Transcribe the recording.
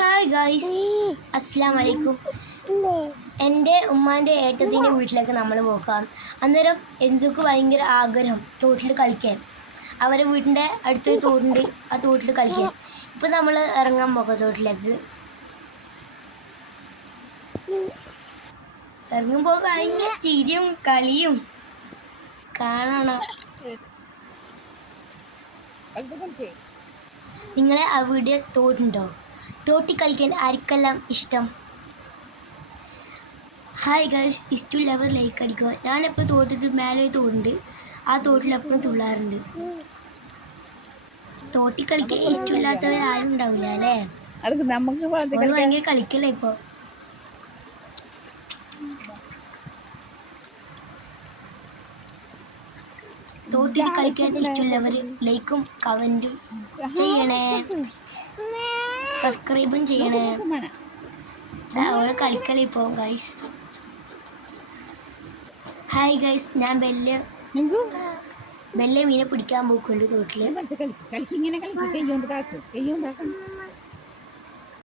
Hi guys അസ്സാം വലൈക്കും എന്റെ ഉമ്മാന്റെ ഏട്ടത്തിന്റെ വീട്ടിലേക്ക് നമ്മൾ പോക്കാം അന്നേരം എൻസുക്ക് ഭയങ്കര ആഗ്രഹം തോട്ടിൽ കളിക്കാൻ. അവരെ വീടിന്റെ അടുത്തൊരു തോടുണ്ട് ആ തോട്ടിൽ കളിക്കാൻ. ഇപ്പം നമ്മൾ ഇറങ്ങാൻ പോകാം തോട്ടിലേക്ക്. ഇറങ്ങുമ്പോൾ കഴിഞ്ഞ ചിരിയും കളിയും കാണണം. നിങ്ങളെ ആ വീഡിയോ തോടുണ്ടോ? തോട്ടി കളിക്കാൻ ആർക്കെല്ലാം ഇഷ്ടം? ഹായ് ഗൈസ് ലവർ ലൈക്ക് അടിക്കുക. ഞാനിപ്പോൾ തോട്ടത്തിൽ മേലെ തോടുണ്ട്. ആ തോട്ടിൽ എപ്പോഴും തുള്ളാറുണ്ട്. തോട്ടി കളിക്കാൻ ഇഷ്ടമില്ലാത്തവർ ആരും ഉണ്ടാവില്ല അല്ലേ? ഭയങ്കര കളിക്കല്ലേ ഇപ്പോൾ തോട്ടിൽ കളിക്കാൻ ഇഷ്ടമുള്ളവർ ലൈക്കും കമന്റും ചെയ്യണേ. സബ്സ്ക്രൈബും ചെയ്യണേ. അവൾ കളിക്കലി ഇപ്പോൾ ഗൈസ് ഹായ് ഗൈസ് ഞാൻ ബെല്ല് ബെല്ലെ മീനെ പിടിക്കാൻ പോക്കുണ്ട് തോട്ടിൽ.